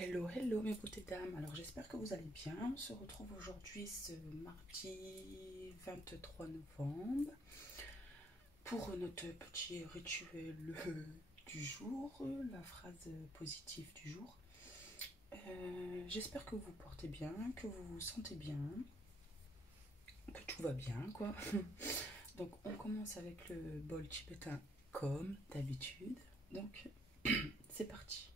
Hello, hello mes beautés dames, alors j'espère que vous allez bien. On se retrouve aujourd'hui ce mardi 23 novembre pour notre petit rituel du jour, la phrase positive du jour. J'espère que vous portez bien, que vous vous sentez bien, que tout va bien quoi. Donc on commence avec le bol tibétain comme d'habitude, donc c'est parti.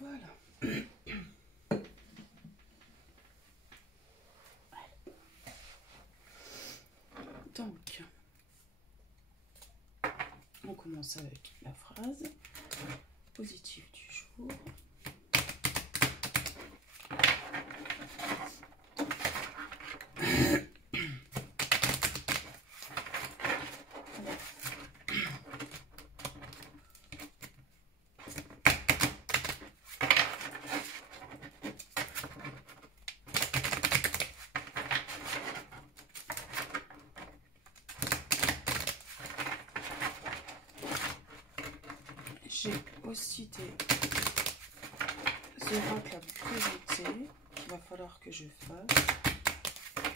Voilà. Donc, on commence avec la phrase positive du jour. J'ai aussi des oracles à vous présenter qu'il va falloir que je fasse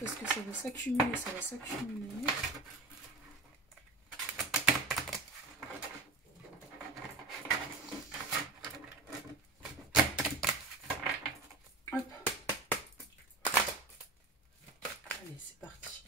parce que ça va s'accumuler, ça va s'accumuler. Hop. Allez, c'est parti.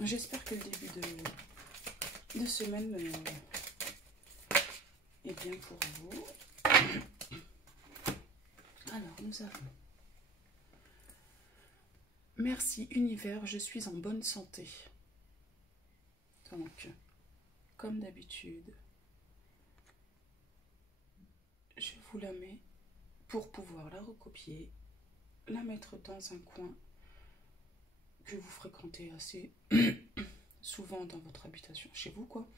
J'espère que le début de semaine est bien pour vous. Alors, nous avons merci univers, je suis en bonne santé. Donc, comme d'habitude, je vous la mets pour pouvoir la recopier, la mettre dans un coin que vous fréquentez assez souvent dans votre habitation, chez vous quoi,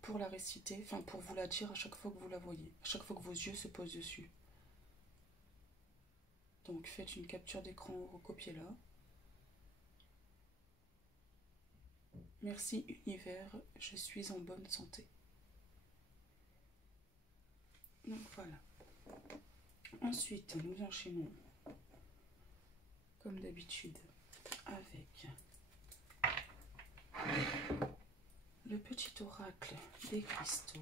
pour la réciter, enfin pour vous la dire à chaque fois que vous la voyez, à chaque fois que vos yeux se posent dessus. Donc faites une capture d'écran ou recopiez-la. Merci univers, je suis en bonne santé. Donc voilà. Ensuite, nous enchaînons comme d'habitude avec le petit oracle des cristaux.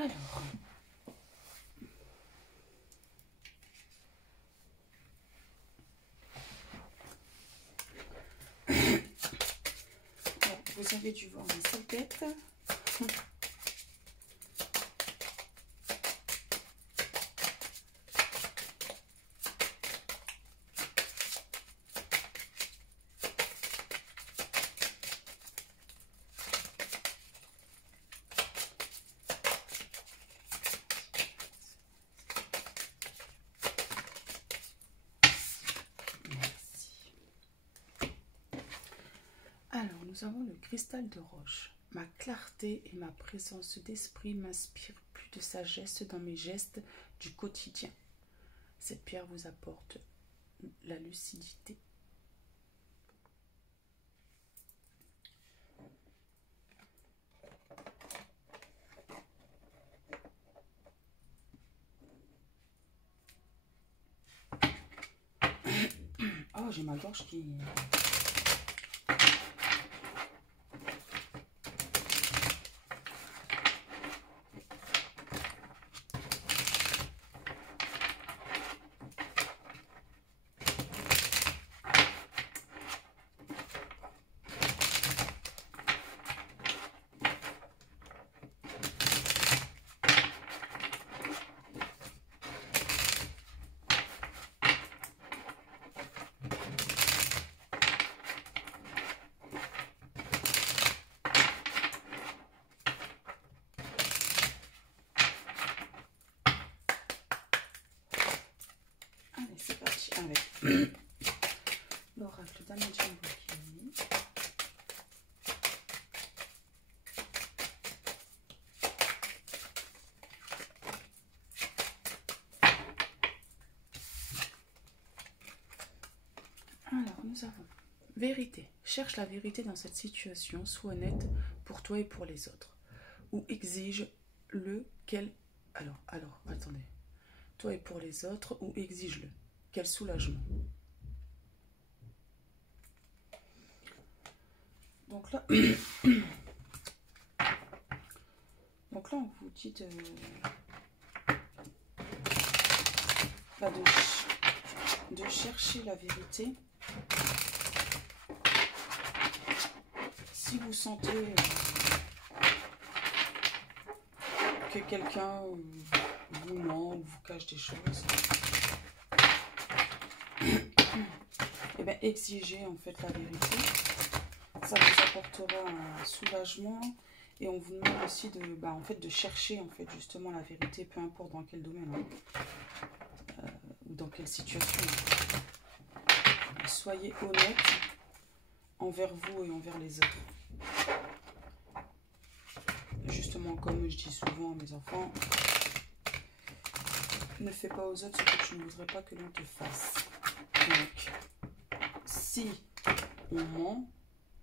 Alors, vous avez dû voir mes salpettes. Alors, nous avons le cristal de roche. Ma clarté et ma présence d'esprit m'inspirent plus de sagesse dans mes gestes du quotidien. Cette pierre vous apporte la lucidité. Oh, j'ai ma gorge qui... Allez, c'est parti avec l'oracle d'Anadjamboki. Alors, nous avons vérité. Cherche la vérité dans cette situation. Sois honnête pour toi et pour les autres. Ou exige-le quel... Alors, attendez. Toi et pour les autres, ou exige-le. Quel soulagement. Donc là, on vous dit de chercher la vérité. Si vous sentez que quelqu'un vous ment ou vous cache des choses, et bien exigez en fait la vérité. Ça vous apportera un soulagement et on vous demande aussi de chercher en fait justement la vérité, peu importe dans quel domaine ou dans quelle situation. Soyez honnête envers vous et envers les autres. Justement, comme je dis souvent à mes enfants, ne fais pas aux autres ce que tu ne voudrais pas que l'on te fasse. Donc, si on ment,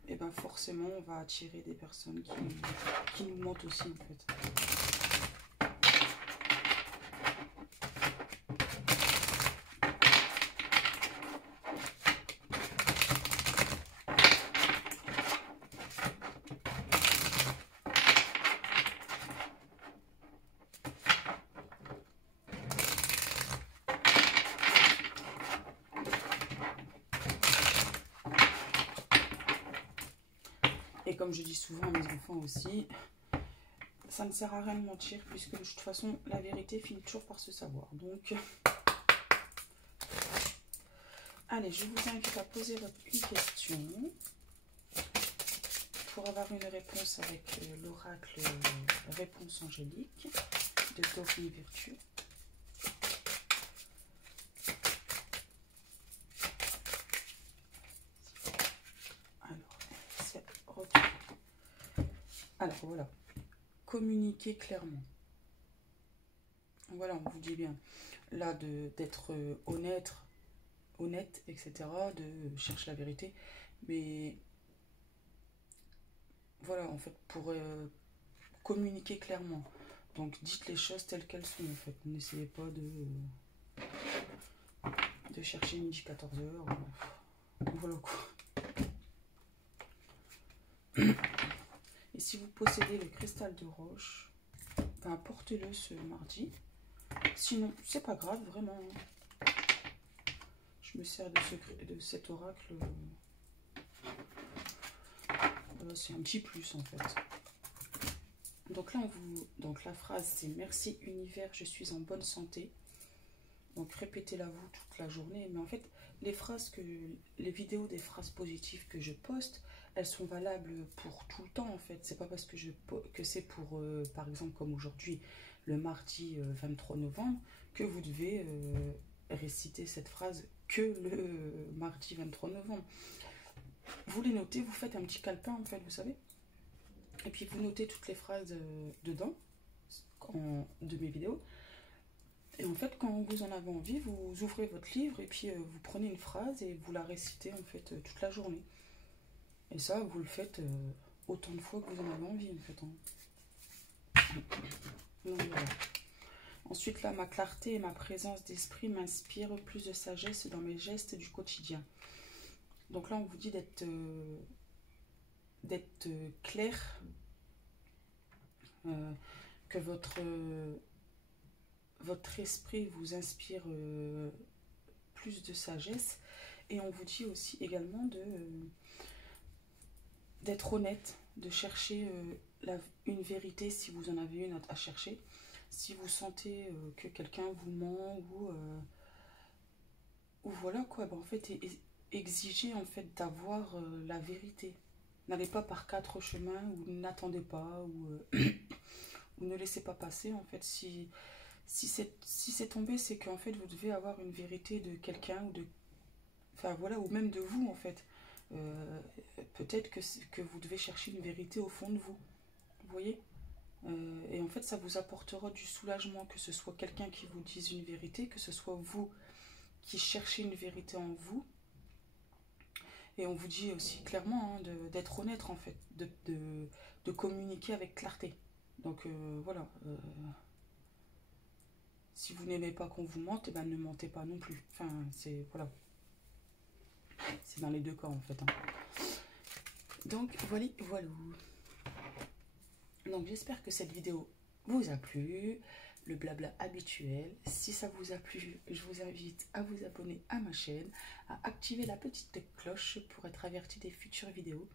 et ben forcément on va attirer des personnes qui nous mentent aussi en fait. Et comme je dis souvent à mes enfants aussi, ça ne sert à rien de mentir puisque de toute façon la vérité finit toujours par se savoir. Donc, allez, je vous invite à poser une question pour avoir une réponse avec l'oracle Réponse angélique de Dorine Virtue. Alors, c'est retour Alors voilà, communiquer clairement. Voilà, on vous dit bien. Là, d'être honnête, etc. De chercher la vérité. Mais voilà, en fait, pour communiquer clairement. Donc dites les choses telles qu'elles sont en fait. N'essayez pas de chercher midi 14h. Voilà quoi. Et si vous possédez le cristal de roche, ben, portez-le ce mardi. Sinon, c'est pas grave, vraiment. Je me sers de cet oracle. Voilà, c'est un petit plus en fait. Donc là, donc la phrase c'est merci univers, je suis en bonne santé. Donc répétez-la vous toute la journée. Mais en fait, les vidéos des phrases positives que je poste, elles sont valables pour tout le temps en fait. C'est pas parce que c'est pour, par exemple comme aujourd'hui, le mardi 23 novembre, que vous devez réciter cette phrase que le mardi 23 novembre. Vous les notez, vous faites un petit calepin en fait, vous savez. Et puis vous notez toutes les phrases dedans, de mes vidéos. Et en fait, quand vous en avez envie, vous ouvrez votre livre et puis vous prenez une phrase et vous la récitez en fait toute la journée. Et ça, vous le faites autant de fois que vous en avez envie en fait. Donc, voilà. Ensuite, là, ma clarté et ma présence d'esprit m'inspirent plus de sagesse dans mes gestes du quotidien. Donc là, on vous dit d'être clair, que votre esprit vous inspire plus de sagesse. Et on vous dit aussi également d'être honnête, de chercher une vérité si vous en avez une à chercher. Si vous sentez que quelqu'un vous ment ou voilà quoi, ben en fait, exigez en fait d'avoir la vérité. N'allez pas par quatre chemins ou n'attendez pas ou ne laissez pas passer en fait. Si c'est tombé, c'est qu'en fait vous devez avoir une vérité de quelqu'un enfin voilà, ou même de vous en fait. Peut-être que vous devez chercher une vérité au fond de vous. Vous voyez. Et en fait, ça vous apportera du soulagement, que ce soit quelqu'un qui vous dise une vérité, que ce soit vous qui cherchez une vérité en vous. Et on vous dit aussi clairement d'être honnête en fait, de communiquer avec clarté. Donc voilà. Si vous n'aimez pas qu'on vous mente, eh ben, ne mentez pas non plus. Enfin, c'est voilà. C'est dans les deux cas en fait. Donc voilà. Donc j'espère que cette vidéo vous a plu, le blabla habituel. Si ça vous a plu, je vous invite à vous abonner à ma chaîne, à activer la petite cloche pour être averti des futures vidéos,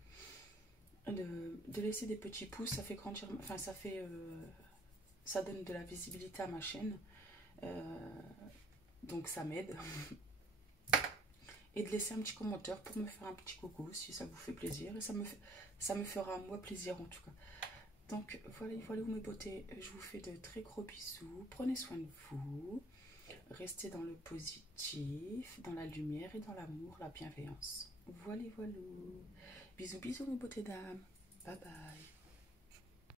de laisser des petits pouces, ça fait grandir, enfin ça donne de la visibilité à ma chaîne, donc ça m'aide. Et de laisser un petit commentaire pour me faire un petit coucou si ça vous fait plaisir, et ça me fera moi plaisir en tout cas. Donc voilà mes beautés, je vous fais de très gros bisous, prenez soin de vous, restez dans le positif, dans la lumière et dans l'amour, la bienveillance. Voilà. Bisous mes beautés d'âme, bye bye.